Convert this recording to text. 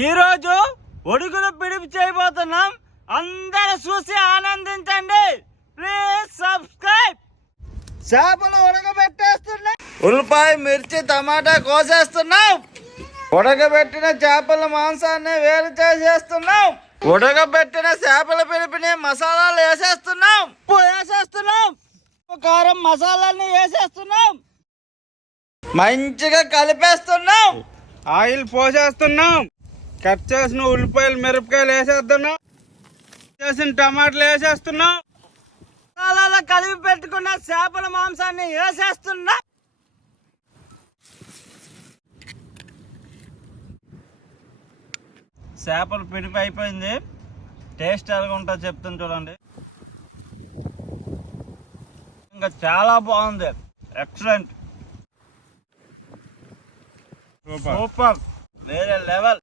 ఈరోజు ఒడుగులు పిడిపి చేయబోతున్నాం. అందరూ చూసి ఆనందించండి. ప్లీజ్ సబ్స్క్రైబ్ చేపలు ఉడకబెట్టేస్తున్నాం. ఉల్లిపాయ మిర్చి టమాటా కోసేస్తున్నాం. ఉడకబెట్టిన చేపల మాంసాన్ని వేరు చేసేస్తున్నాం. ఉడకబెట్టిన చేపల పిలిపిని మసాలాలు వేసేస్తున్నాం. ఉప్పు వేసేస్తున్నాం. కారం మసాలాన్ని వేసేస్తున్నాం. మంచిగా కలిపేస్తున్నాం. ఆయిల్ పోసేస్తున్నాం. కట్ చేసిన ఉల్లిపాయలు మిరపకాయలు వేసేస్తున్నాం చేసిన టమాటాలు వేసేస్తున్నాం? మసాలాలో కలిపి పెట్టుకున్న చేపల మాంసాన్ని వేసేస్తున్నా? చేపలు పిడిపి అయిపోయింది. టేస్ట్ ఎలాగ ఉంటుందో చెప్తాను చూడండి. ఇంకా చాలా బాగుంది. ఎక్సలెంట్ సూపర్ సూపర్ వేరే లెవెల్